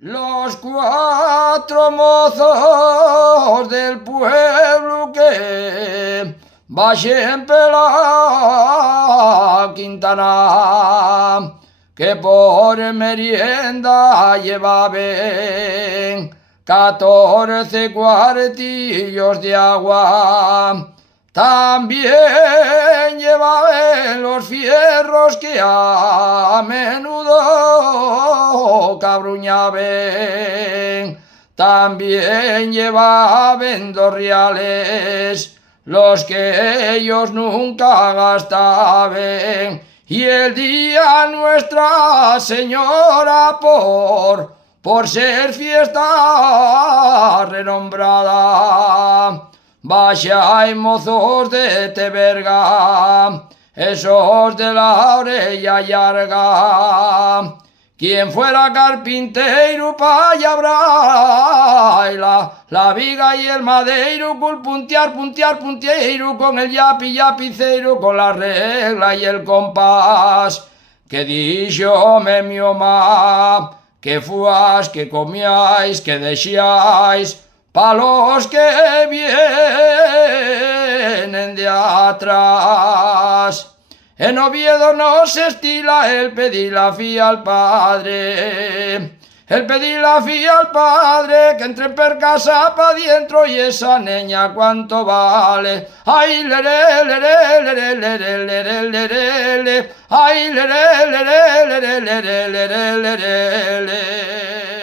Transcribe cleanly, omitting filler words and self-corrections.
Los cuatro mozos del pueblo que vayan la Quintana, que por merienda llevaban 14 cuartillos de agua. También llevaban los fierros que a menudo cabruñaban. También llevaban 2 reales, los que ellos nunca gastaban. Y el día Nuestra Señora por ser fiesta renombrada. Vaya mozos de Teberga, esos de la orella larga. Quien fuera carpintero pa' llabrar la viga y el madeiro, con puntear, punteiro, con el yapicero, con la regla y el compás. Que dicho me mi mamá, que fuas, que comíais, que decíais, pa' los que vienen de atrás. En Oviedo no se estila el pedir la fía al padre. El pedir la fía al padre, que entre per casa pa' dientro, y esa niña cuánto vale. Ay, lere, lere, lere, lere, lere, lere, lere. Ay, lere, lere, lere, lere, lere, lere, lere.